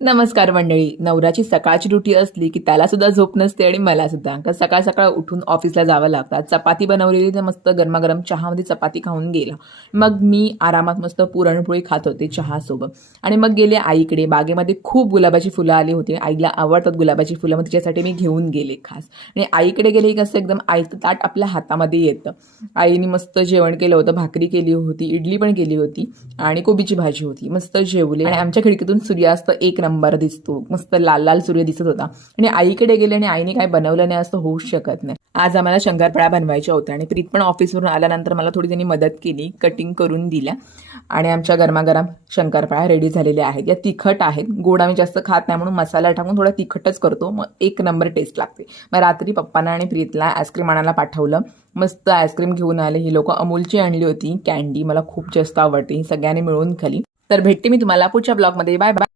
नमस्कार मंडळी. नवऱ्याची सकाळची ड्युटी असली की त्याला सुद्धा झोप नसते आणि मला सुद्धा. कारण सकाळ सकाळ उठून ऑफिसला जावं लागतं. चपाती बनवलेली तर मस्त गरमागरम चहामध्ये चपाती खाऊन गेला. मग मी आरामात मस्त पुरणपोळी खात होते चहासोबत. आणि मग गेले आईकडे. बागेमध्ये खूप गुलाबाची फुलं आली होती. आईला आवडतात गुलाबाची फुलं, मग तिच्यासाठी मी घेऊन गेले खास. आणि आईकडे गेले की कसं एकदम आईचं ताट आपल्या हातामध्ये येतं. आईने मस्त जेवण केलं होतं. भाकरी केली होती, इडली पण केली होती आणि कोबीची भाजी होती. मस्त जेवले आणि आमच्या खिडकीतून सूर्यास्त एक नंबर दिसतो. मस्त लाल लाल सूर्य दिसत होता. आणि आईकडे गेले आणि आईने काय बनवलं नाही असं होऊच शकत नाही. आज आम्हाला शंकरपाळ्या बनवायच्या होत्या आणि प्रीत पण ऑफिसवरून आल्यानंतर मला थोडी त्यांनी मदत केली, कटिंग करून दिल्या. आणि आमच्या गरमागरम शंकरपाळ्या रेडी झालेल्या आहेत. या तिखट आहेत, गोड आम्ही जास्त खात नाही म्हणून मसाला टाकून थोडा तिखटच करतो, मग एक नंबर टेस्ट लागते. मग रात्री पप्पांना आणि प्रीतला आईस्क्रीम आणायला पाठवलं. मस्त आईस्क्रीम घेऊन आले. ही लोक अमूलची आणली होती कॅन्डी, मला खूप जास्त आवडते. ही सगळ्यांनी मिळून खाली. तर भेटते मी तुम्हाला पुढच्या ब्लॉगमध्ये. Bye bye.